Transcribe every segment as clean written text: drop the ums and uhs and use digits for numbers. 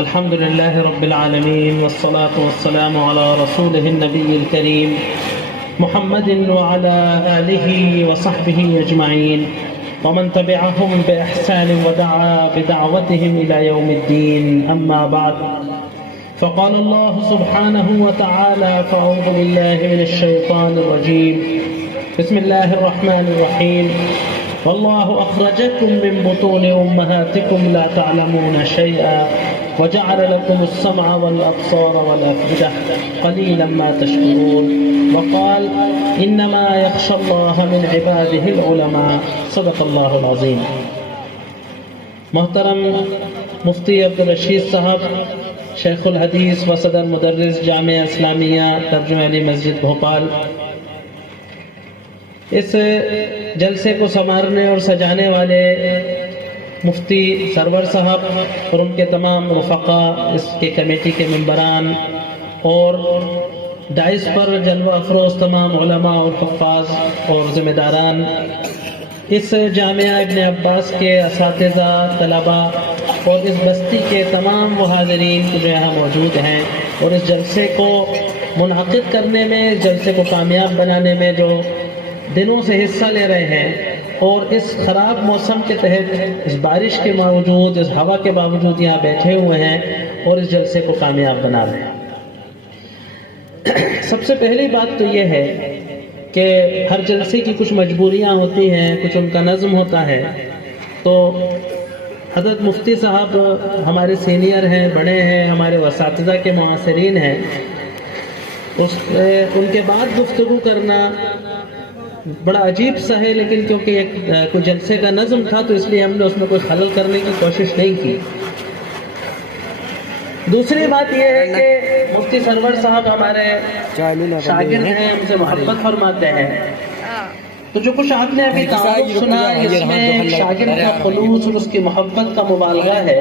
الحمد لله رب العالمين والصلاة والسلام على رسوله النبي الكريم محمد وعلى آله وصحبه أجمعين ومن تبعهم بإحسان ودعا بدعوتهم إلى يوم الدين. أما بعد، فقال الله سبحانه وتعالى: فأعوذ بالله من الشيطان الرجيم، بسم الله الرحمن الرحيم. والله أخرجكم من بطون أمهاتكم لا تعلمون شيئا وجعل لكم السمع والأبصار والأفئدة قليلا ما تشكرون. وقال: إنما يخشى الله من عباده العلماء. صدق اللہ العظیم. محترم مفتی عبدالرشید صاحب، شیخ الحدیث و صدر مدرس جامعہ اسلامیہ ترجمہ علی مسجد بھوپال، اس جلسے کو سنوارنے اور سجانے والے مفتی سرور صاحب اور ان کے تمام رفقا، اس کے کمیٹی کے ممبران اور ڈائس پر جلوہ افروز تمام علماء اور حفاظ اور ذمہ داران، اس جامعہ ابن عباس کے اساتذہ، طلبہ اور اس بستی کے تمام وہ حاضرین جو یہاں موجود ہیں اور اس جلسے کو منعقد کرنے میں، اس جلسے کو کامیاب بنانے میں جو دنوں سے حصہ لے رہے ہیں اور اس خراب موسم کے تحت، اس بارش کے باوجود، اس ہوا کے باوجود یہاں بیٹھے ہوئے ہیں اور اس جلسے کو کامیاب بنا رہے ہیں. سب سے پہلی بات تو یہ ہے کہ ہر جلسے کی کچھ مجبوریاں ہوتی ہیں، کچھ ان کا نظم ہوتا ہے. تو حضرت مفتی صاحب ہمارے سینئر ہیں، بڑے ہیں، ہمارے اساتذہ کے معاصرین ہیں. ان کے بعد گفتگو کرنا بڑا عجیب سا ہے، لیکن کیونکہ ایک کوئی جلسے کا نظم تھا تو اس لیے ہم نے اس میں کوئی خلل کرنے کی کوشش نہیں کی. دوسری بات یہ ہے کہ مفتی سرور صاحب ہمارے شاگرد ہیں، ہم سے محبت فرماتے ہیں. تو جو کچھ آپ نے ابھی تعارف سنا، اس میں شاگرد کا خلوص اور اس کی محبت کا مبالغہ ہے.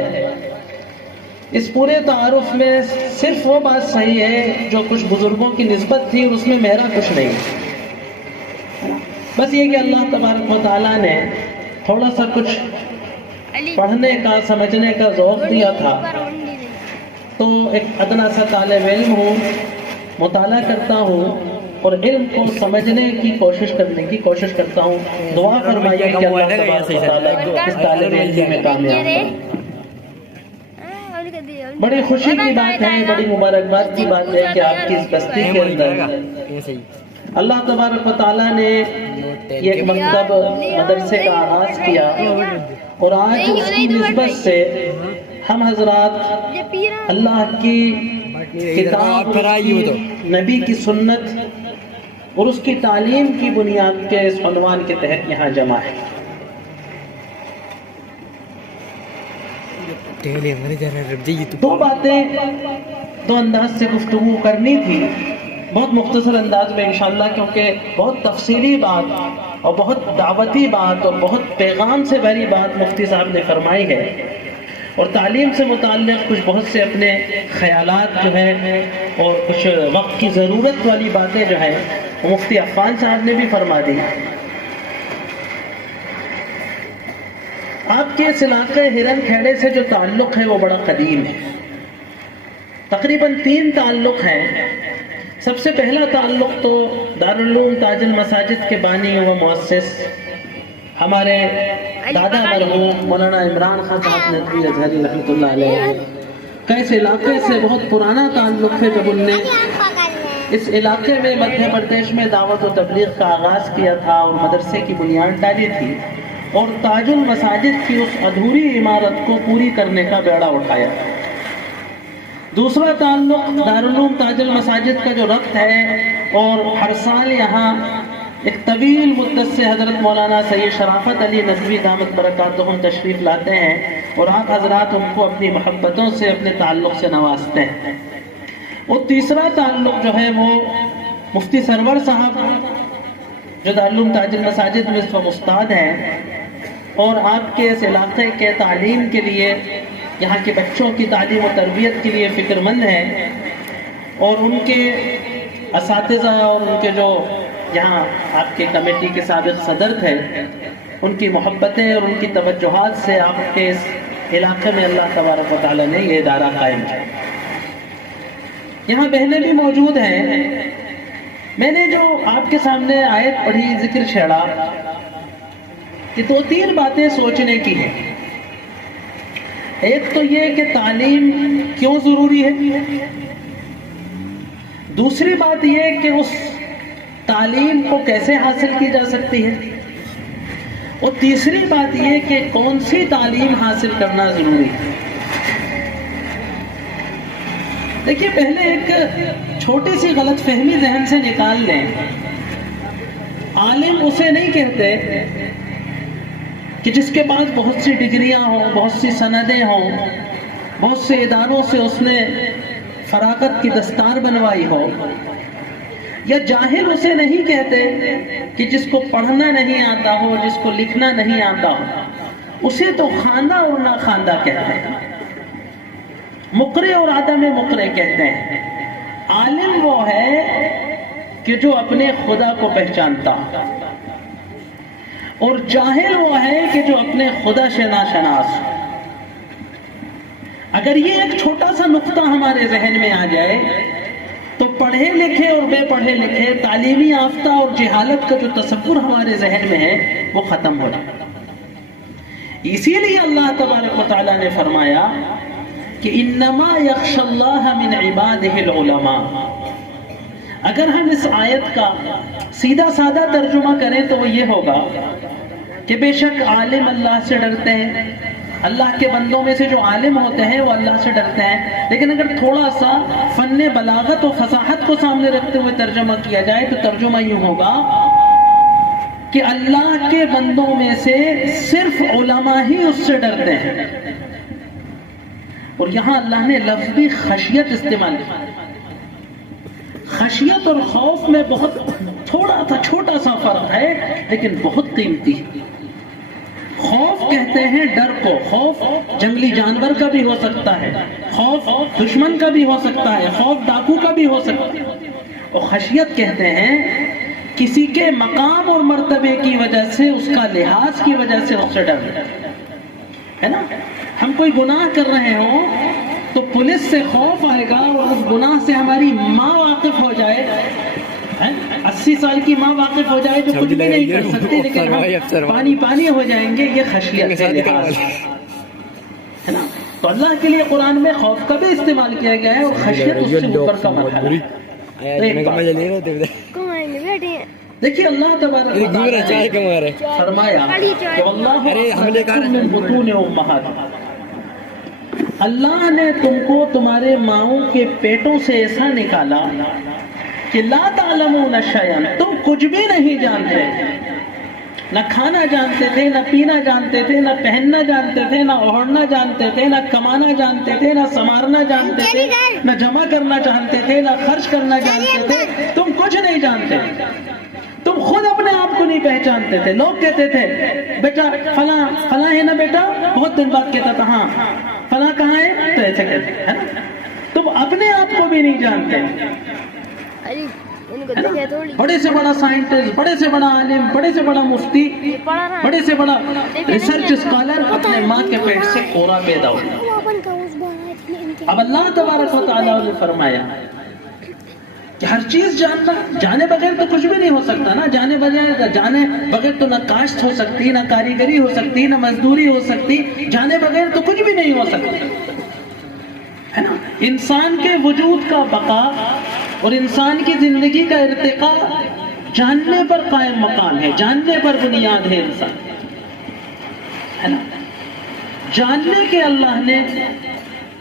اس پورے تعارف میں صرف وہ بات صحیح ہے جو کچھ بزرگوں کی نسبت تھی، اور اس میں میرا کچھ نہیں. بس یہ کہ اللہ تبارک و تعالیٰ نے تھوڑا سا کچھ پڑھنے کا، سمجھنے کا ذوق دیا تھا. تو ایک ادنا سا طالب علم ہوں، مطالعہ کرتا ہوں اور علم کو سمجھنے کی کوشش کرنے کی کوشش کرتا ہوں. دعا فرمائیے کہ اللہ تبارک و تعالیٰ اس طالب علم میں کامیاب کرے. بڑی خوشی کی بات ہے، بڑی مبارکباد کی بات ہے کہ آپ کی اس بستی کے اندر اللہ تبارک و تعالیٰ نے یہ ایک مکتب مدرسے کا آغاز کیا، اور آج اس کی نسبت سے ہم حضرات اللہ کی کتاب، نبی کی سنت اور اس کی تعلیم کی بنیاد کے اس عنوان کے تحت یہاں جمع ہے. دو باتیں دو انداز سے گفتگو کرنی تھی، بہت مختصر انداز میں انشاءاللہ، کیونکہ بہت تفصیلی بات اور بہت دعوتی بات اور بہت پیغام سے بھری بات مفتی صاحب نے فرمائی ہے، اور تعلیم سے متعلق کچھ بہت سے اپنے خیالات جو ہیں اور کچھ وقت کی ضرورت والی باتیں جو ہیں وہ مفتی عفان صاحب نے بھی فرما دی. آپ کے اس علاقے ہرن کھیڑے سے جو تعلق ہے وہ بڑا قدیم ہے. تقریباً 3 تعلق ہیں. سب سے پہلا تعلق تو دارالعلوم تاج المساجد کے بانی و مؤسس ہمارے دادا مرحوم مولانا عمران خان صاحب ندوی اظہری رحمۃ اللہ علیہ کا اس علاقے سے بہت پرانا تعلق ہے. جب ان نے اس علاقے میں مدھیہ پردیش میں دعوت و تبلیغ کا آغاز کیا تھا اور مدرسے کی بنیاد ڈالی تھی، اور تاج المساجد کی اس ادھوری عمارت کو پوری کرنے کا بیڑا اٹھایا. دوسرا تعلق دارالعلوم تاج المساجد کا جو ربط ہے، اور ہر سال یہاں ایک طویل مدت سے حضرت مولانا سید شرافت علی ندوی دامت برکاتہم تشریف لاتے ہیں، اور آپ حضرات ان کو اپنی محبتوں سے، اپنے تعلق سے نوازتے ہیں. اور تیسرا تعلق جو ہے وہ مفتی سرور صاحب جو دارالعلوم تاج المساجد میں اس وقت استاد ہیں، اور آپ کے اس علاقے کے تعلیم کے لیے، یہاں کے بچوں کی تعلیم و تربیت کے لیے فکر مند ہیں، اور ان کے اساتذہ اور ان کے جو یہاں آپ کے کمیٹی کے سابق صدر تھے، ان کی محبتیں اور ان کی توجہات سے آپ کے اس علاقے میں اللہ تبارک و تعالیٰ نے یہ ادارہ قائم کیا. یہاں بہنیں بھی موجود ہیں. میں نے جو آپ کے سامنے آیت پڑھی، ذکر چھیڑا، کہ 2-3 باتیں سوچنے کی ہیں. ایک تو یہ کہ تعلیم کیوں ضروری ہے، دوسری بات یہ کہ اس تعلیم کو کیسے حاصل کی جا سکتی ہے، اور تیسری بات یہ کہ کون سی تعلیم حاصل کرنا ضروری ہے. دیکھیے، پہلے ایک چھوٹی سی غلط فہمی ذہن سے نکال لیں. عالم اسے نہیں کہتے کہ جس کے پاس بہت سی ڈگریاں ہوں، بہت سی سندیں ہوں، بہت سے اداروں سے اس نے فراغت کی دستار بنوائی ہو. یا جاہل اسے نہیں کہتے کہ جس کو پڑھنا نہیں آتا ہو، جس کو لکھنا نہیں آتا ہو. اسے تو خواندہ اور ناخواندہ کہتے ہیں، مقرئ اور عدم مقرئ کہتے ہیں. عالم وہ ہے کہ جو اپنے خدا کو پہچانتا، اور جاہل وہ ہے کہ جو اپنے خدا سے ناشناس. اگر یہ ایک چھوٹا سا نقطہ ہمارے ذہن میں آ جائے تو پڑھے لکھے اور بے پڑھے لکھے، تعلیمی یافتہ اور جہالت کا جو تصور ہمارے ذہن میں ہے وہ ختم ہو جائے. اسی لیے اللہ تبارک و تعالیٰ نے فرمایا کہ انما یخشی اللہ من عبادہ العلماء. اگر ہم اس آیت کا سیدھا سادہ ترجمہ کریں تو وہ یہ ہوگا کہ بے شک عالم اللہ سے ڈرتے ہیں. اللہ کے بندوں میں سے جو عالم ہوتے ہیں وہ اللہ سے ڈرتے ہیں. لیکن اگر تھوڑا سا فن بلاغت و فصاحت کو سامنے رکھتے ہوئے ترجمہ کیا جائے تو ترجمہ یوں ہوگا کہ اللہ کے بندوں میں سے صرف علماء ہی اس سے ڈرتے ہیں. اور یہاں اللہ نے لفظ بھی خشیت استعمال کیا. خشیت اور خوف میں بہت تھوڑا سا چھوٹا سا فرق ہے، لیکن بہت قیمتی ہے. خوف کہتے ہیں ڈر کو. خوف جنگلی جانور کا بھی ہو سکتا ہے، خوف دشمن کا بھی ہو سکتا ہے، خوف ڈاکو کا بھی ہو سکتا ہے. اور خشیت کہتے ہیں کسی کے مقام اور مرتبے کی وجہ سے، اس کا لحاظ کی وجہ سے اس سے ڈر ہے نا. ہم کوئی گناہ کر رہے ہوں تو پولیس سے خوف آئے گا، اور اس گناہ سے ہماری ماں واقف ہو جائے، 80 سال کی ماں واقف ہو جائے جو کچھ بھی نہیں کر سکتی، لیکن ہم پانی پانی ہو جائیں گے. یہ خشیت ہے نا. تو اللہ کے لیے قرآن میں خوف کا بھی استعمال کیا گیا ہے، اور خشیت اس سے اوپر کا مرحلہ. دیکھیے اللہ تبارک فرمایا کہ واللہ من بطون امہاتکم، اللہ نے تم کو تمہارے ماؤں کے پیٹوں سے ایسا نکالا کہ لا تعلمون شیئا، تم کچھ بھی نہیں جانتے. نہ کھانا جانتے تھے، نہ پینا جانتے تھے، نہ پہننا جانتے تھے، نہ اوڑھنا جانتے تھے، نہ کمانا جانتے تھے، نہ سنوارنا جانتے تھے، نہ جمع کرنا جانتے تھے، نہ خرچ کرنا جانتے تھے. تم کچھ نہیں جانتے. تم خود اپنے آپ کو نہیں پہچانتے تھے. لوگ کہتے تھے بیٹا فلاں فلاں ہے نا بیٹا، بہت دن بعد کہتا تھا ہاں فلاں کہاں ہے، تو ایسے کہتے ہیں نا. تم اپنے آپ کو بھی نہیں جانتے. بڑے سے بڑا سائنٹسٹ، بڑے سے بڑا عالم، بڑے سے بڑا مفتی، بڑے سے بڑا ریسرچ اسکالر اپنے ماں کے پیٹ سے کورا پیدا ہوا. اب اللہ تبارک و تعالیٰ نے فرمایا کہ ہر چیز جاننا، جانے بغیر تو کچھ بھی نہیں ہو سکتا نا. جانے بغیر تو نہ کاشت ہو سکتی، نہ کاریگری ہو سکتی، نہ مزدوری ہو سکتی. جانے بغیر تو کچھ بھی نہیں ہو سکتا ہے نا. انسان کے وجود کا بقا اور انسان کی زندگی کا ارتقاء جاننے پر قائم مقام ہے، جاننے پر بنیاد ہے انسان ہے نا. جاننے کے اللہ نے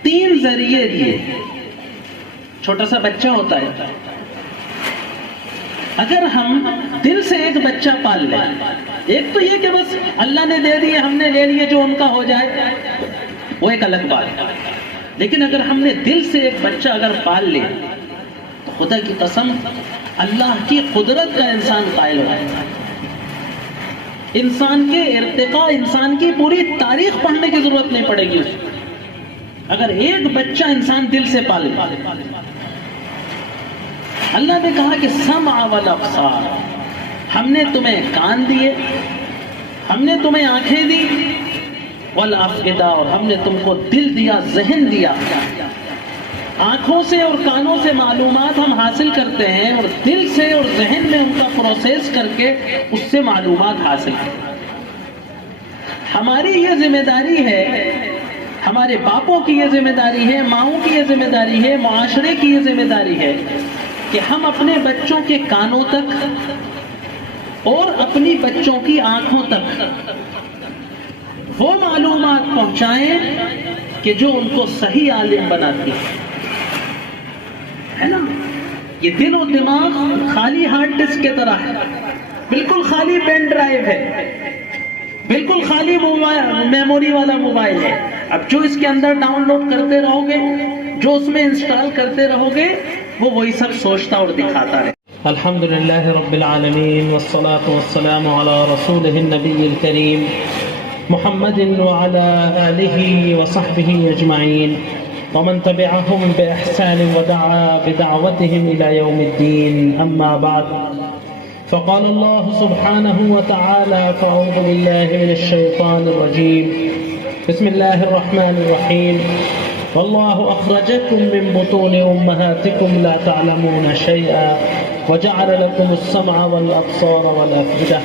3 ذریعے دیے. چھوٹا سا بچہ ہوتا ہے، اگر ہم دل سے ایک بچہ پال لیں، ایک تو یہ کہ بس اللہ نے دے دیے، ہم نے لے لیے، جو ان کا ہو جائے وہ ایک الگ بات ہے. لیکن اگر ہم نے دل سے ایک بچہ اگر پال لے تو خدا کی قسم اللہ کی قدرت کا انسان قائل ہو جائے گا. انسان کے ارتقاء، انسان کی پوری تاریخ پڑھنے کی ضرورت نہیں پڑے گی اس کو، اگر ایک بچہ انسان دل سے پالے. اللہ نے کہا کہ سمع والابصار، ہم نے تمہیں کان دیے، ہم نے تمہیں آنکھیں دی، والافئدہ، اور ہم نے تم کو دل دیا، ذہن دیا۔ آنکھوں سے اور کانوں سے معلومات ہم حاصل کرتے ہیں، اور دل سے اور ذہن میں ان کا پروسیس کر کے اس سے معلومات حاصل کرتے ہیں۔ ہماری یہ ذمہ داری ہے، ہمارے باپوں کی یہ ذمہ داری ہے، ماؤں کی یہ ذمہ داری ہے، معاشرے کی یہ ذمہ داری ہے کہ ہم اپنے بچوں کے کانوں تک اور اپنی بچوں کی آنکھوں تک وہ معلومات پہنچائیں کہ جو ان کو صحیح عالم بناتی ہے نا۔ یہ دل و دماغ خالی ہارڈ ڈسک کی طرح ہے، بالکل خالی پین ڈرائیو ہے، بالکل خالی میموری والا موبائل ہے۔ اب جو اس کے اندر ڈاؤن لوڈ کرتے رہو گے، جو اس میں انسٹال کرتے رہو گے، وہ وہی سب سوچتا اور دکھاتا ہے۔ الحمدللہ رب العالمین والصلاة والسلام علی رسولہ النبی الکریم محمد وعلى آلہ وصحبہ اجمعین ومن تبعهم بإحسان ودعا بدعوتهم إلى يوم الدين، أما بعد، فقال الله سبحانه وتعالى: فأعوذ بالله من الشيطان الرجيم، بسم الله الرحمن الرحيم، والله أخرجكم من بطون أمهاتكم لا تعلمون شيئا وجعل لكم السمع والأبصار والأفئدة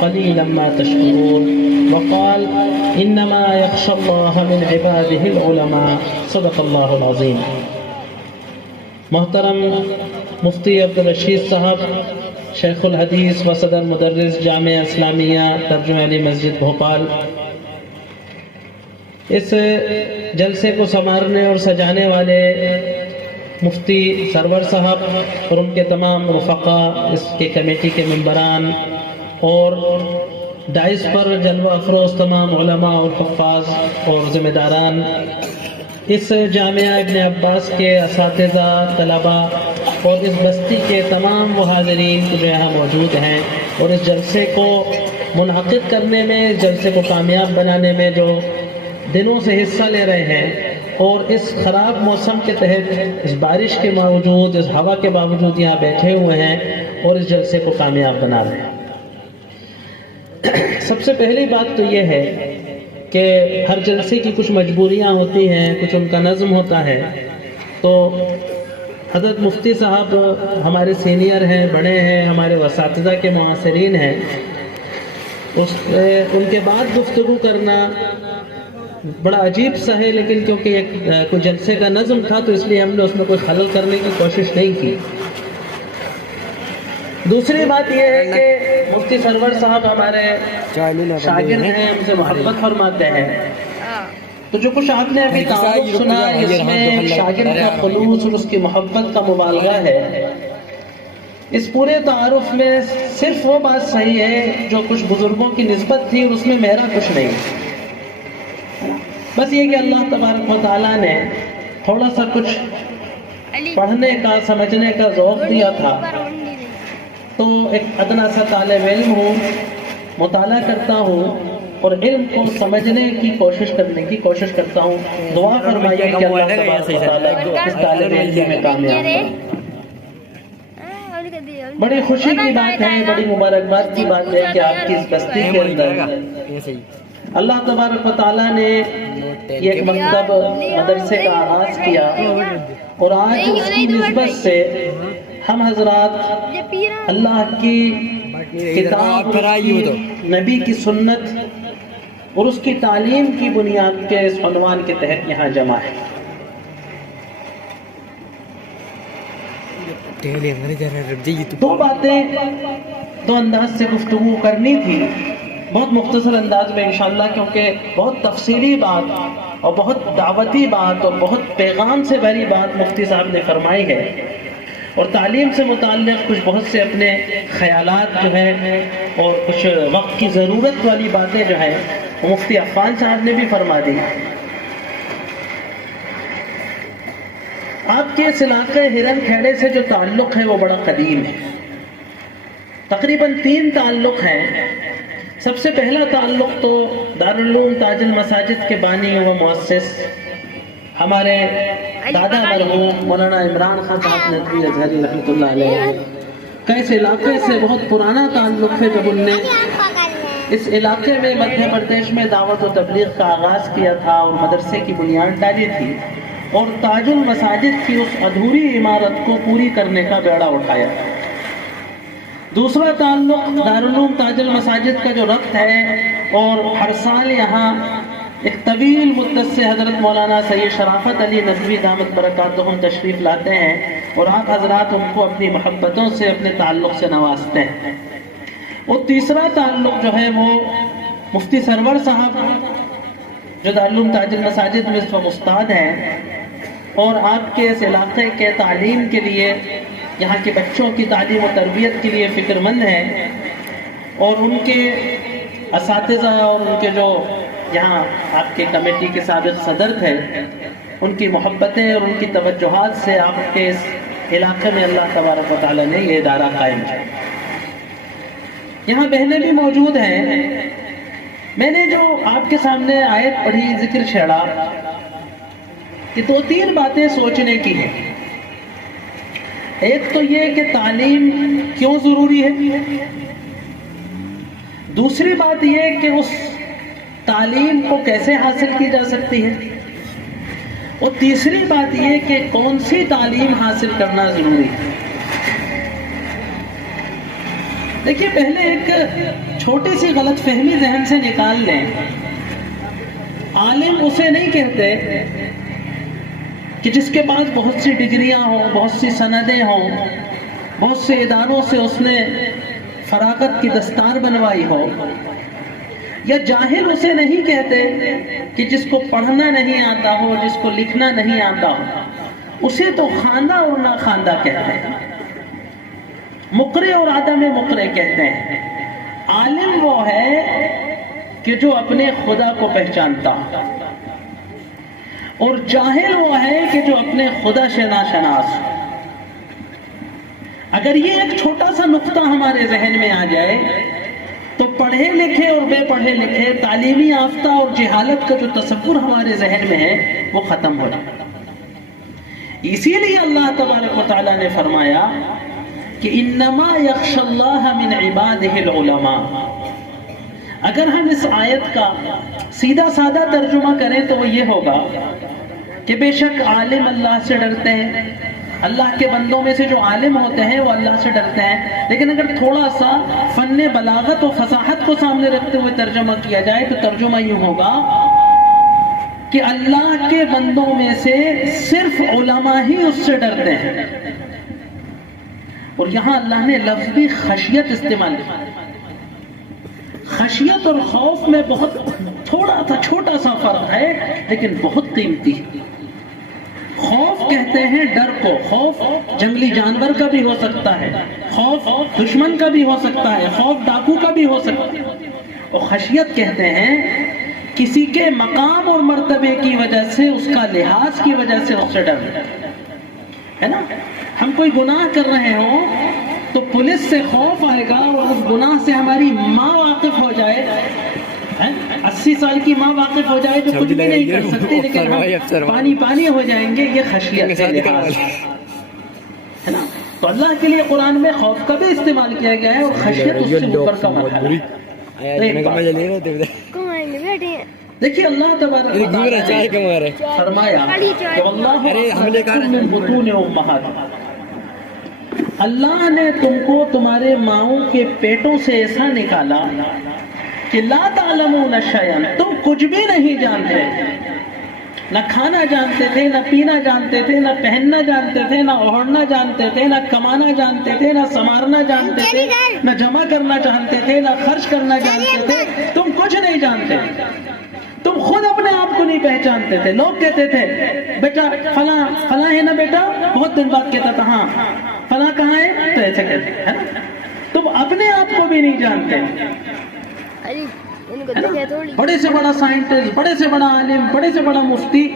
قليلا ما تشكرون، وقال: إنما يخشى الله من عباده العلماء، صدق اللہ العظیم۔ محترم مفتی عبدالرشید صاحب، شیخ الحدیث و صدر مدرس جامعہ اسلامیہ ترجمہ علی مسجد بھوپال، اس جلسے کو سنوارنے اور سجانے والے مفتی سرور صاحب اور ان کے تمام رفقا، اس کے کمیٹی کے ممبران اور ڈائس پر جلوہ افروز تمام علماء اور حفاظ اور ذمہ داران، اس جامعہ ابن عباس کے اساتذہ، طلباء اور اس بستی کے تمام وہ حاضرین جو یہاں موجود ہیں، اور اس جلسے کو منعقد کرنے میں، اس جلسے کو کامیاب بنانے میں جو دنوں سے حصہ لے رہے ہیں، اور اس خراب موسم کے تحت، اس بارش کے باوجود، اس ہوا کے باوجود یہاں بیٹھے ہوئے ہیں اور اس جلسے کو کامیاب بنا رہے ہیں۔ سب سے پہلی بات تو یہ ہے کہ ہر جلسے کی کچھ مجبوریاں ہوتی ہیں، کچھ ان کا نظم ہوتا ہے، تو حضرت مفتی صاحب ہمارے سینئر ہیں، بڑے ہیں، ہمارے اساتذہ کے معاصرین ہیں، ان کے بعد گفتگو کرنا بڑا عجیب سا ہے، لیکن کیونکہ ایک کوئی جلسے کا نظم تھا تو اس لیے ہم نے اس میں کوئی خلل کرنے کی کوشش نہیں کی۔ دوسری بات یہ ہے کہ مفتی سرور صاحب ہمارے شاگرد ہیں، ہم سے محبت فرماتے ہیں، تو جو کچھ آپ نے ابھی تعارف سنا، اس میں شاگرد کا خلوص اور اس کی محبت کا مبالغہ ہے۔ اس پورے تعارف میں صرف وہ بات صحیح ہے جو کچھ بزرگوں کی نسبت تھی، اور اس میں میرا کچھ نہیں، بس یہ کہ اللہ تبارک و تعالیٰ نے تھوڑا سا کچھ پڑھنے کا، سمجھنے کا ذوق دیا تھا، تو ایک ادنا سا طالب علم ہوں، مطالعہ کرتا ہوں اور علم کو سمجھنے کی کوشش کرنے کی کوشش کرتا ہوں۔ دعا فرمائیے کہ اللہ تبارک و تعالیٰ اس طالب علم میں کامیاب کرے۔ بڑی خوشی کی بات ہے، بڑی مبارکباد کی بات ہے کہ آپ کی اس بستی کے اندر اللہ تبارک و تعالیٰ نے یہ ایک مکتب مدرسے کا آغاز کیا، اور آج اس کی نسبت سے ہم حضرات اللہ کی کتاب، نبی کی سنت اور اس کی تعلیم کی بنیاد کے اس عنوان کے تحت یہاں جمع ہے۔ دو باتیں دو انداز سے گفتگو کرنی تھی، بہت مختصر انداز میں انشاءاللہ، کیونکہ بہت تفصیلی بات اور بہت دعوتی بات اور بہت پیغام سے بھری بات مفتی صاحب نے فرمائی ہے، اور تعلیم سے متعلق کچھ بہت سے اپنے خیالات جو ہیں اور کچھ وقت کی ضرورت والی باتیں جو ہیں وہ مفتی عفان صاحب نے بھی فرما دی۔ آپ کے اس علاقے ہرن کھیڑے سے جو تعلق ہے وہ بڑا قدیم ہے، تقریباً 3 تعلق ہیں۔ سب سے پہلا تعلق تو دارالعلوم تاج المساجد کے بانی و مؤسس ہمارے دادا مرحوم مولانا عمران خان صاحب ندوی ازہری رحمۃ اللہ علیہ کا اس علاقے سے بہت پرانا تعلق ہے۔ جب ان نے اس علاقے میں مدھیہ پردیش میں دعوت و تبلیغ کا آغاز کیا تھا اور مدرسے کی بنیاد ڈالی تھی اور تاج المساجد کی اس ادھوری عمارت کو پوری کرنے کا بیڑا اٹھایا۔ دوسرا تعلق دارالعلوم تاج المساجد کا جو ربط ہے، اور ہر سال یہاں ایک طویل مدت سے حضرت مولانا سید شرافت علی ندوی دامت برکاتہم تشریف لاتے ہیں اور آپ حضرات ان کو اپنی محبتوں سے، اپنے تعلق سے نوازتے ہیں۔ اور تیسرا تعلق جو ہے وہ مفتی سرور صاحب جو دارالعلوم تاج المساجد میں اس وقت استاد ہیں اور آپ کے اس علاقے کے تعلیم کے لیے، یہاں کے بچوں کی تعلیم و تربیت کے لیے فکر مند ہیں، اور ان کے اساتذہ اور ان کے جو یہاں آپ کے کمیٹی کے سابق صدر تھے، ان کی محبتیں اور ان کی توجہات سے آپ کے اس علاقے میں اللہ تبارک و تعالیٰ نے یہ ادارہ قائم کیا۔ یہاں بہنیں بھی موجود ہیں۔ میں نے جو آپ کے سامنے آیت پڑھی، ذکر چھیڑا، کہ 2-3 باتیں سوچنے کی ہیں۔ ایک تو یہ کہ تعلیم کیوں ضروری ہے، دوسری بات یہ کہ اس تعلیم کو کیسے حاصل کی جا سکتی ہے، اور تیسری بات یہ کہ کون سی تعلیم حاصل کرنا ضروری ہے۔ دیکھیے، پہلے ایک چھوٹی سی غلط فہمی ذہن سے نکال لیں۔ عالم اسے نہیں کہتے کہ جس کے پاس بہت سی ڈگریاں ہوں، بہت سی سندیں ہوں، بہت سے اداروں سے اس نے فراغت کی دستار بنوائی ہو۔ یا جاہل اسے نہیں کہتے کہ جس کو پڑھنا نہیں آتا ہو، جس کو لکھنا نہیں آتا ہو، اسے تو خواندہ اور ناخواندہ کہتے ہیں، مقرئ اور عدم مقرئ کہتے ہیں۔ عالم وہ ہے کہ جو اپنے خدا کو پہچانتا، اور جاہل وہ ہے کہ جو اپنے خدا سے ناشناس۔ اگر یہ ایک چھوٹا سا نقطہ ہمارے ذہن میں آ جائے تو پڑھے لکھے اور بے پڑھے لکھے، تعلیمی یافتہ اور جہالت کا جو تصور ہمارے ذہن میں ہے وہ ختم ہو جائے۔ اسی لیے اللہ تبارک و تعالیٰ نے فرمایا کہ انما یخشی اللہ من عبادہ العلماء۔ اگر ہم اس آیت کا سیدھا سادہ ترجمہ کریں تو وہ یہ ہوگا کہ بے شک عالم اللہ سے ڈرتے ہیں، اللہ کے بندوں میں سے جو عالم ہوتے ہیں وہ اللہ سے ڈرتے ہیں۔ لیکن اگر تھوڑا سا فن بلاغت و فصاحت کو سامنے رکھتے ہوئے ترجمہ کیا جائے تو ترجمہ یوں ہوگا کہ اللہ کے بندوں میں سے صرف علماء ہی اس سے ڈرتے ہیں۔ اور یہاں اللہ نے لفظ خشیت استعمال کیا۔ خشیت اور خوف میں بہت تھوڑا سا چھوٹا سا فرق ہے، لیکن بہت قیمتی۔ خوف کہتے ہیں ڈر کو، خوف جنگلی جانور کا بھی ہو سکتا ہے، خوف دشمن کا بھی ہو سکتا ہے، خوف ڈاکو کا بھی ہو سکتا ہے۔ اور خشیت کہتے ہیں کسی کے مقام اور مرتبے کی وجہ سے، اس کا لحاظ کی وجہ سے اس سے ڈر ہے نا۔ ہم کوئی گناہ کر رہے ہوں تو پولیس سے خوف آئے گا، اور اس گناہ سے ہماری ماں واقف ہو جائے، 80 سال کی ماں واقف ہو جائے جو کچھ بھی نہیں کر سکتی، لیکن ہم پانی پانی ہو جائیں گے، یہ خشیت ہے نا۔ تو اللہ کے لیے قرآن میں خوف کا بھی استعمال کیا گیا ہے، اور خشیت اس سے اوپر کا مرحلہ ہے۔ دیکھیے اللہ تبارک و تعالیٰ نے فرمایا کہ واللہ من بطون امہاتکم، اللہ نے تم کو تمہارے ماؤں کے پیٹوں سے ایسا نکالا کہ لا تعلمون شیئا، تم کچھ بھی نہیں جانتے، نہ کھانا جانتے تھے، نہ پینا جانتے تھے، نہ پہننا جانتے تھے، نہ اوڑھنا جانتے تھے، نہ کمانا جانتے تھے، نہ سنوارنا جانتے تھے، نہ جمع کرنا جانتے تھے، نہ خرچ کرنا جانتے تھے، تم کچھ نہیں جانتے، تم خود اپنے آپ کو نہیں پہچانتے تھے۔ لوگ کہتے تھے بیٹا فلاں فلاں ہے نا بیٹا، بہت دن بعد کہتا تھا ہاں فلاں کہاں ہے، تو ایسے کہتے ہیں تم اپنے آپ کو بھی نہیں جانتے۔ بڑے سے بڑا سائنٹسٹ، بڑے سے بڑا عالم، بڑے سے بڑا مفتی،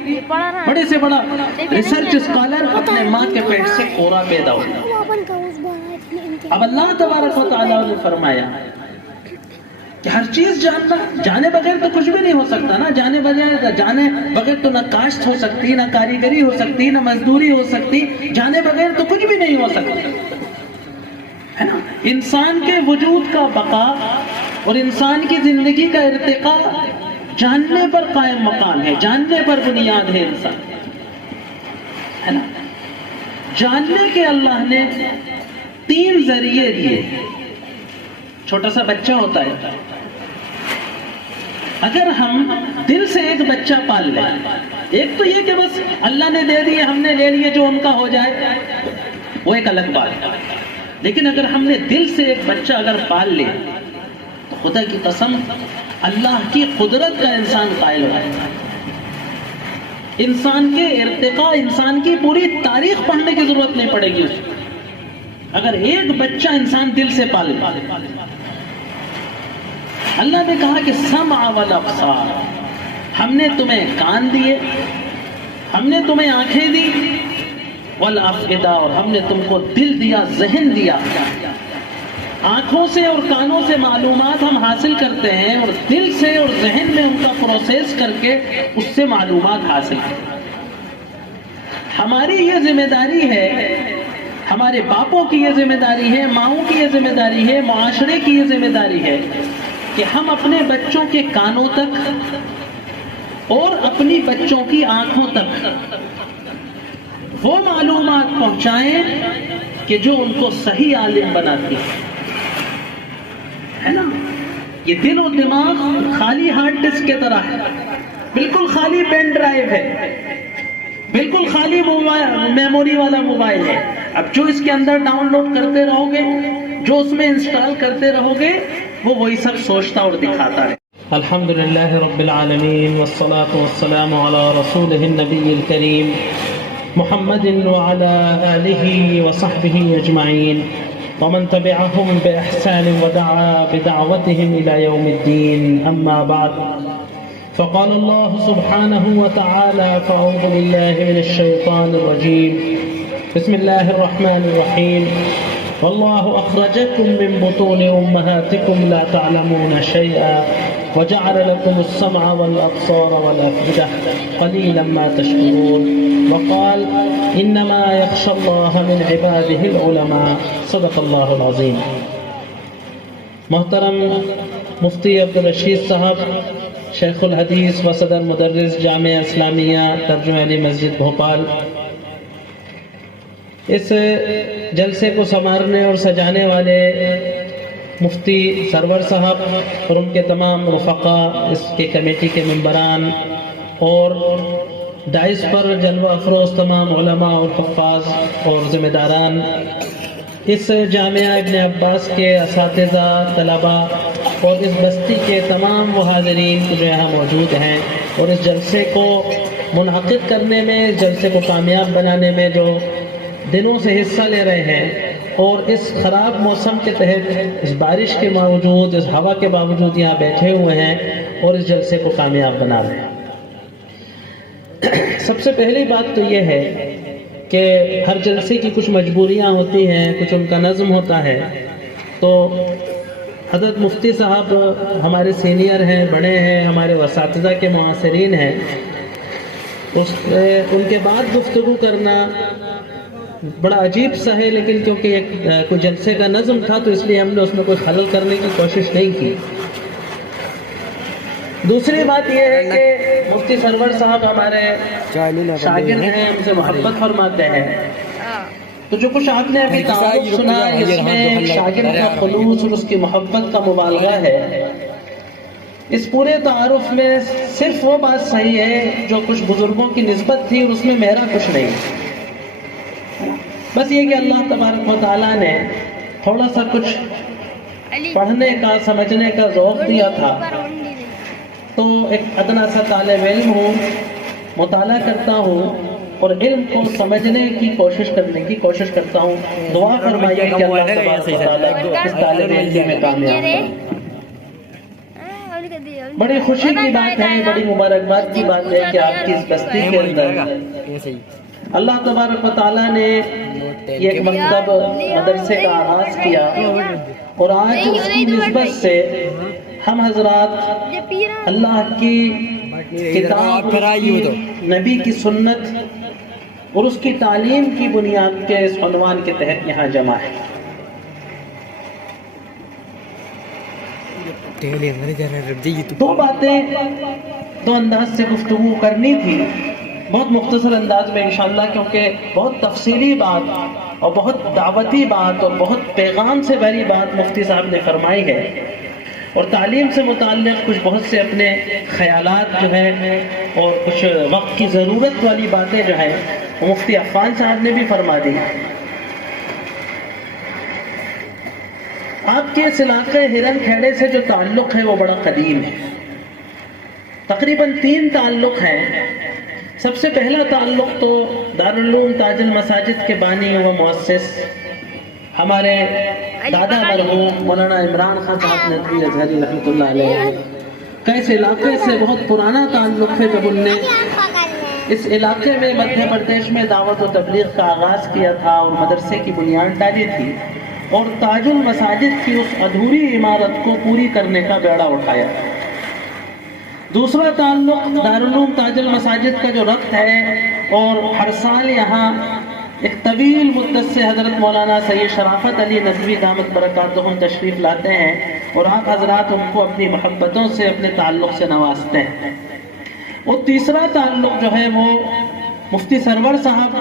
بڑے سے بڑا ریسرچ اسکالر اپنے ماں کے پیٹ سے کورا پیدا ہوا۔ اب اللہ تبارک و تعالیٰ نے فرمایا کہ ہر چیز جاننا، جانے بغیر تو کچھ بھی نہیں ہو سکتا نا، جانے بغیر تو نہ کاشت ہو سکتی، نہ کاریگری ہو سکتی، نہ مزدوری ہو سکتی، جانے بغیر تو کچھ بھی نہیں ہو سکتا ہے نا۔ انسان کے وجود کا بقا اور انسان کی زندگی کا ارتقاء جاننے پر قائم مقام ہے، جاننے پر بنیاد ہے انسان، ہے نا؟ جاننے کے اللہ نے 3 ذریعے دیے۔ چھوٹا سا بچہ ہوتا ہے، اگر ہم دل سے ایک بچہ پال لیں، ایک تو یہ کہ بس اللہ نے دے دیے، ہم نے لے لیے، جو ان کا ہو جائے وہ ایک الگ بات ہے، لیکن اگر ہم نے دل سے ایک بچہ اگر پال لے تو خدا کی قسم اللہ کی قدرت کا انسان قائل ہو جائے۔ انسان کے ارتقاء، انسان کی پوری تاریخ پڑھنے کی ضرورت نہیں پڑے گی اس کو، اگر ایک بچہ انسان دل سے پالے۔ اللہ نے کہا کہ سمع والابصار، ہم نے تمہیں کان دیے، ہم نے تمہیں آنکھیں دی، والافئدہ، اور ہم نے تم کو دل دیا، ذہن دیا۔ آنکھوں سے اور کانوں سے معلومات ہم حاصل کرتے ہیں، اور دل سے اور ذہن میں ان کا پروسیس کر کے اس سے معلومات حاصل کرتے ہیں۔ ہماری یہ ذمہ داری ہے، ہمارے باپوں کی یہ ذمہ داری ہے، ماؤں کی یہ ذمہ داری ہے، معاشرے کی یہ ذمہ داری ہے کہ ہم اپنے بچوں کے کانوں تک اور اپنی بچوں کی آنکھوں تک وہ معلومات پہنچائیں کہ جو ان کو صحیح عالم بناتی ہے نا؟ یہ دل و دماغ خالی ہارڈ ڈسک کی طرح ہے، بالکل خالی پین ڈرائیو ہے، بالکل خالی میموری والا موبائل ہے۔ اب جو اس کے اندر ڈاؤن لوڈ کرتے رہو گے، جو اس میں انسٹال کرتے رہو گے، وہ وہی سب سوچتا اور دکھاتا ہے۔ الحمدللہ رب العالمین والصلاة والسلام علی رسولہ النبی الکریم محمد وعلى آلہ وصحبہ اجمعین ومن تبعهم بإحسان ودعا بدعوتهم إلى يوم الدين، أما بعد، فقال الله سبحانه وتعالى: فأعوذ بالله من الشيطان الرجيم، بسم الله الرحمن الرحيم، والله أخرجكم من بطون أمهاتكم لا تعلمون شيئا وجعل لكم السمع والأبصار والأفئدة قليلا ما تشكرون، وقال: إنما يخشى الله من عباده العلماء، صدق اللہ العظیم۔ محترم مفتی عبدالرشید صاحب، شیخ الحدیث و صدر مدرس جامعہ اسلامیہ ترجمہ علی مسجد بھوپال، اس جلسے کو سنوارنے اور سجانے والے مفتی سرور صاحب اور ان کے تمام رفقا، اس کے کمیٹی کے ممبران اور دائس پر جلوہ افروز تمام علماء اور حفاظ اور ذمہ داران، اس جامعہ ابن عباس کے اساتذہ، طلباء اور اس بستی کے تمام وہ حاضرین جو یہاں موجود ہیں، اور اس جلسے کو منعقد کرنے میں، اس جلسے کو کامیاب بنانے میں جو دنوں سے حصہ لے رہے ہیں، اور اس خراب موسم کے تحت، اس بارش کے باوجود، اس ہوا کے باوجود یہاں بیٹھے ہوئے ہیں اور اس جلسے کو کامیاب بنا رہے ہیں۔ سب سے پہلی بات تو یہ ہے کہ ہر جلسے کی کچھ مجبوریاں ہوتی ہیں، کچھ ان کا نظم ہوتا ہے، تو حضرت مفتی صاحب ہمارے سینئر ہیں، بڑے ہیں، ہمارے اساتذہ کے معاصرین ہیں، ان کے بعد گفتگو کرنا بڑا عجیب سا ہے، لیکن کیونکہ کوئی جلسے کا نظم تھا تو اس لیے ہم نے اس میں کوئی خلل کرنے کی کوشش نہیں کی۔ دوسری بات یہ ہے کہ مفتی سرور صاحب ہمارے شاگرد ہیں، ہم سے محبت فرماتے ہیں، تو جو کچھ آپ نے ابھی تعارف سنا، اس میں شاگرد کا خلوص اور اس کی محبت کا مبالغہ ہے۔ اس پورے تعارف میں صرف وہ بات صحیح ہے جو کچھ بزرگوں کی نسبت تھی، اور اس میں میرا کچھ نہیں، بس یہ کہ اللہ تبارک و تعالیٰ نے تھوڑا سا کچھ پڑھنے کا، سمجھنے کا ذوق دیا تھا، تو ایک ادنا سا طالب علم ہوں، مطالعہ کرتا ہوں اور علم کو سمجھنے کی کوشش کرنے کی کوشش کرتا ہوں۔ دعا فرمائیے کہ اللہ تبارک و تعالیٰ اس طالب علم میں کامیاب کرے۔ بڑی خوشی کی بات ہے، بڑی مبارکباد کی بات ہے کہ آپ کی اس بستی کے اندر اللہ تبارک و تعالیٰ نے یہ ایک مکتب مدرسے کا آغاز کیا، اور آج اس کی نسبت سے ہم حضرات اللہ کی کتاب، نبی کی سنت اور اس کی تعلیم کی بنیاد کے اس عنوان کے تحت یہاں جمع ہے۔ دو باتیں دو انداز سے گفتگو کرنی تھی، بہت مختصر انداز میں انشاءاللہ، کیونکہ بہت تفصیلی بات اور بہت دعوتی بات اور بہت پیغام سے بھری بات مفتی صاحب نے فرمائی ہے، اور تعلیم سے متعلق کچھ بہت سے اپنے خیالات جو ہے اور کچھ وقت کی ضرورت والی باتیں جو ہے وہ مفتی عفان صاحب نے بھی فرما دی۔ آپ کے اس علاقے ہرن کھیڑے سے جو تعلق ہے وہ بڑا قدیم ہے، تقریباً 3 تعلق ہیں۔ سب سے پہلا تعلق تو دارالعلوم تاج المساجد کے بانی و مؤسس ہمارے دادا مرحوم مولانا عمران خان صاحب ندوی اظہری رحمۃ اللہ علیہ کا اس علاقے سے بہت پرانا تعلق ہے۔ جب انہوں نے اس علاقے میں مدھیہ پردیش میں دعوت و تبلیغ کا آغاز کیا تھا اور مدرسے کی بنیاد ڈالی تھی اور تاج المساجد کی اس ادھوری عمارت کو پوری کرنے کا بیڑا اٹھایا۔ دوسرا تعلق دارالعلوم تاج المساجد کا جو ربط ہے، اور ہر سال یہاں ایک طویل مدت سے حضرت مولانا سید شرافت علی ندوی دامت برکاتہم تشریف لاتے ہیں اور آپ حضرات ان کو اپنی محبتوں سے اپنے تعلق سے نوازتے ہیں۔ اور تیسرا تعلق جو ہے وہ مفتی سرور صاحب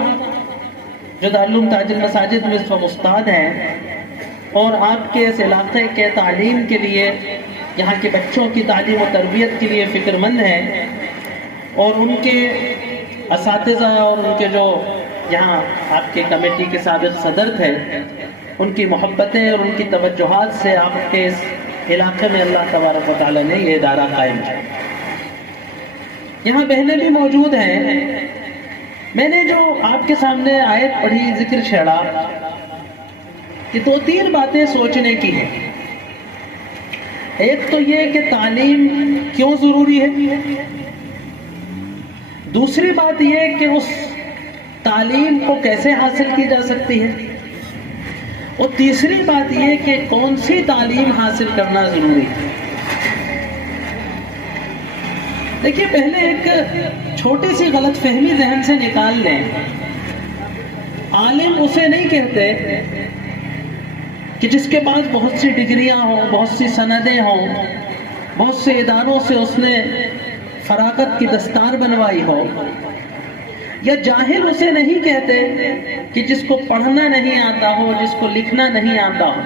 جو دارالعلوم تاج المساجد میں اس وقت استاد ہیں اور آپ کے اس علاقے کے تعلیم کے لیے، یہاں کے بچوں کی تعلیم و تربیت کے لیے فکر مند ہیں، اور ان کے اساتذہ اور ان کے جو یہاں آپ کے کمیٹی کے سابق صدر تھے، ان کی محبتیں اور ان کی توجہات سے آپ کے اس علاقے میں اللہ تبارک و تعالیٰ نے یہ ادارہ قائم کیا۔ یہاں بہنیں بھی موجود ہیں۔ میں نے جو آپ کے سامنے آیت پڑھی، ذکر چھیڑا، یہ 2-3 باتیں سوچنے کی ہیں۔ ایک تو یہ کہ تعلیم کیوں ضروری ہے، دوسری بات یہ کہ اس تعلیم کو کیسے حاصل کی جا سکتی ہے، اور تیسری بات یہ کہ کون سی تعلیم حاصل کرنا ضروری ہے۔ دیکھیے، پہلے ایک چھوٹی سی غلط فہمی ذہن سے نکال لیں۔ عالم اسے نہیں کہتے کہ جس کے پاس بہت سی ڈگریاں ہوں، بہت سی سندیں ہوں، بہت سے اداروں سے اس نے فراغت کی دستار بنوائی ہو، یا جاہل اسے نہیں کہتے کہ جس کو پڑھنا نہیں آتا ہو، جس کو لکھنا نہیں آتا ہو،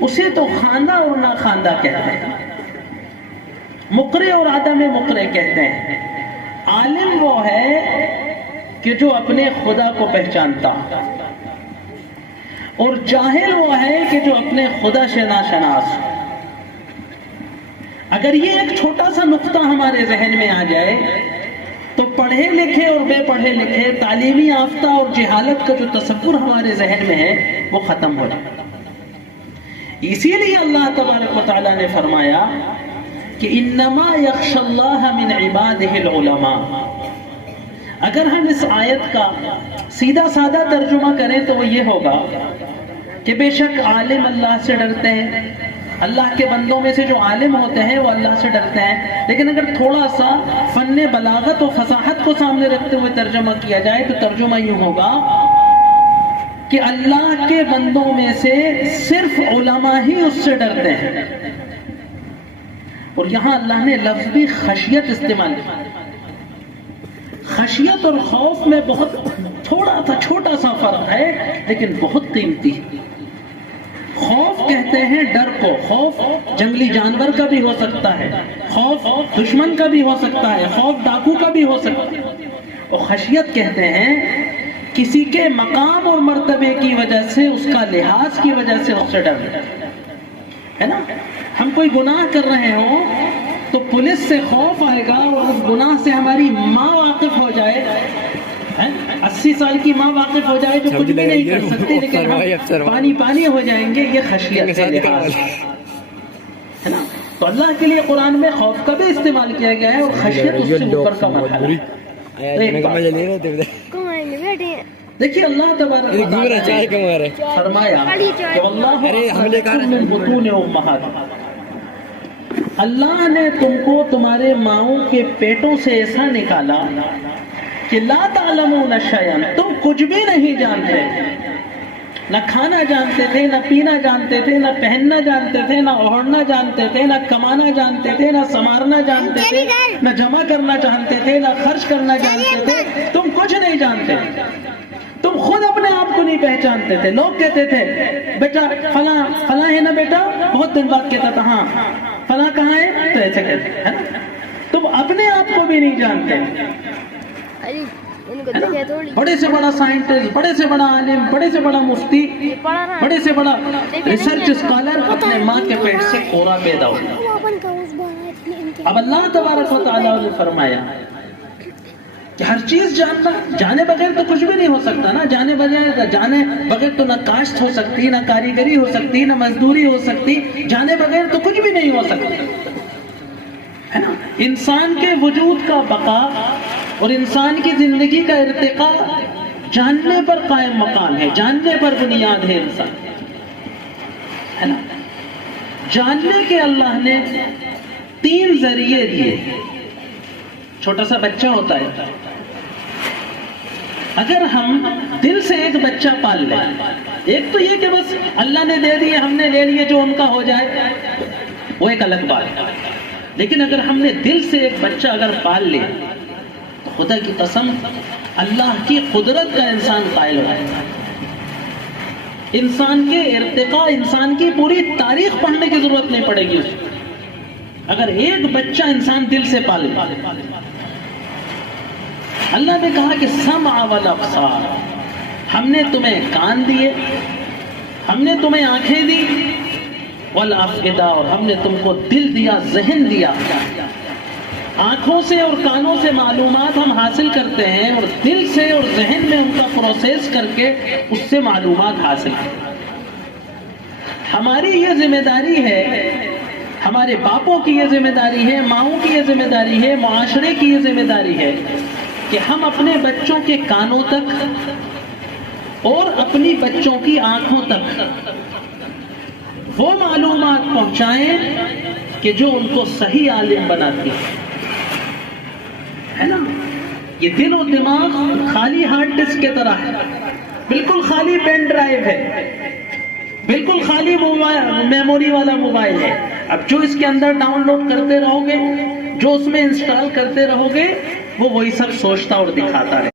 اسے تو خواندہ اور ناخواندہ کہتے ہیں، مقرئ اور عدم مقرئ کہتے ہیں۔ عالم وہ ہے کہ جو اپنے خدا کو پہچانتا، اور جاہل وہ ہے کہ جو اپنے خدا سے ناشناس۔ اگر یہ ایک چھوٹا سا نقطہ ہمارے ذہن میں آ جائے تو پڑھے لکھے اور بے پڑھے لکھے، تعلیمی یافتہ اور جہالت کا جو تصور ہمارے ذہن میں ہے وہ ختم ہو جائے۔ اسی لیے اللہ تبارک و تعالیٰ نے فرمایا کہ انما یخشی اللہ من عبادہ العلماء۔ اگر ہم اس آیت کا سیدھا سادہ ترجمہ کریں تو وہ یہ ہوگا کہ بے شک عالم اللہ سے ڈرتے ہیں، اللہ کے بندوں میں سے جو عالم ہوتے ہیں وہ اللہ سے ڈرتے ہیں۔ لیکن اگر تھوڑا سا فن بلاغت و فصاحت کو سامنے رکھتے ہوئے ترجمہ کیا جائے تو ترجمہ یوں ہوگا کہ اللہ کے بندوں میں سے صرف علماء ہی اس سے ڈرتے ہیں۔ اور یہاں اللہ نے لفظ بھی خشیت استعمال کیا۔ خشیت اور خوف میں بہت تھوڑا سا چھوٹا سا فرق ہے، لیکن بہت قیمتی۔ خوف کہتے ہیں ڈر کو، خوف جنگلی جانور کا بھی ہو سکتا ہے، خوف دشمن کا بھی ہو سکتا ہے، خوف ڈاکو کا بھی ہو سکتا ہے، اور خشیت کہتے ہیں کسی کے مقام اور مرتبے کی وجہ سے، اس کا لحاظ کی وجہ سے اس سے ڈر ہے نا۔ ہم کوئی گناہ کر رہے ہوں تو پولیس سے خوف آئے گا، اور اس گناہ سے ہماری ماں واقف ہو جائے، 80 سال کی ماں واقف ہو جائے جو کچھ بھی نہیں کر سکتی، لیکن ہم پانی پانی ہو جائیں گے، یہ خشیت ہے نا۔ تو اللہ کے لیے قرآن میں خوف کا بھی استعمال کیا گیا ہے، اور خشیت اس سے اوپر کا مرحلہ ہے۔ دیکھیے اللہ تبارک و تعالیٰ نے فرمایا کہ واللہ اخرجکم من بطون امہاتکم، اللہ نے تم کو تمہارے ماؤں کے پیٹوں سے ایسا نکالا کہ لا تعلمون شیئا، تم کچھ بھی نہیں جانتے، نہ کھانا جانتے تھے، نہ پینا جانتے تھے، نہ پہننا جانتے تھے، نہ اوڑھنا جانتے تھے، نہ کمانا جانتے تھے، نہ سنوارنا جانتے تھے، نہ جمع کرنا جانتے تھے، نہ خرچ کرنا جانتے تھے. تم کچھ نہیں جانتے. تم خود اپنے آپ کو نہیں پہچانتے تھے. لوگ کہتے تھے بیٹا فلاں فلاں ہے نا بیٹا، بہت دن بعد کہتا تھا ہاں فلاں کہاں ہے، تو ایسے کہتے ہے نا. تم اپنے آپ کو بھی نہیں جانتے. بڑے سے بڑا سائنٹسٹ، بڑے سے بڑا عالم، بڑے سے بڑا مفتی، بڑے سے بڑا ریسرچ اسکالر اپنے ماں کے پیٹ سے کورا پیدا ہوا. اب اللہ تبارک و تعالیٰ نے فرمایا کہ ہر چیز جاننا، جانے بغیر تو کچھ بھی نہیں ہو سکتا نا. جانے بغیر تو نہ کاشت ہو سکتی، نہ کاریگری ہو سکتی، نہ مزدوری ہو سکتی. جانے بغیر تو کچھ بھی نہیں ہو سکتا ہے نا. انسان کے وجود کا بقا اور انسان کی زندگی کا ارتقاء جاننے پر قائم مقام ہے، جاننے پر بنیاد ہے انسان ہے نا. جاننے کے اللہ نے 3 ذریعے دیے. چھوٹا سا بچہ ہوتا ہے، اگر ہم دل سے ایک بچہ پال لیں، ایک تو یہ کہ بس اللہ نے دے دیے، ہم نے لے لیے، جو ان کا ہو جائے وہ ایک الگ بات ہے. لیکن اگر ہم نے دل سے ایک بچہ اگر پال لے تو خدا کی قسم اللہ کی قدرت کا انسان قائل ہو جائے. انسان کے ارتقاء، انسان کی پوری تاریخ پڑھنے کی ضرورت نہیں پڑے گی اس کو، اگر ایک بچہ انسان دل سے پالے. اللہ نے کہا کہ سمع والابصار، ہم نے تمہیں کان دیے، ہم نے تمہیں آنکھیں دی، والافئدہ، اور ہم نے تم کو دل دیا، ذہن دیا. آنکھوں سے اور کانوں سے معلومات ہم حاصل کرتے ہیں اور دل سے اور ذہن میں ان کا پروسیس کر کے اس سے معلومات حاصل کرتے ہیں. ہماری یہ ذمہ داری ہے، ہمارے باپوں کی یہ ذمہ داری ہے، ماؤں کی یہ ذمہ داری ہے، معاشرے کی یہ ذمہ داری ہے کہ ہم اپنے بچوں کے کانوں تک اور اپنی بچوں کی آنکھوں تک وہ معلومات پہنچائیں کہ جو ان کو صحیح عالم بناتی ہے نا. یہ دل و دماغ خالی ہارڈ ڈسک کی طرح ہے، بالکل خالی پین ڈرائیو ہے، بالکل خالی میموری والا موبائل ہے. اب جو اس کے اندر ڈاؤن لوڈ کرتے رہو گے، جو اس میں انسٹال کرتے رہو گے، وہ وہی سب سوچتا اور دکھاتا ہے.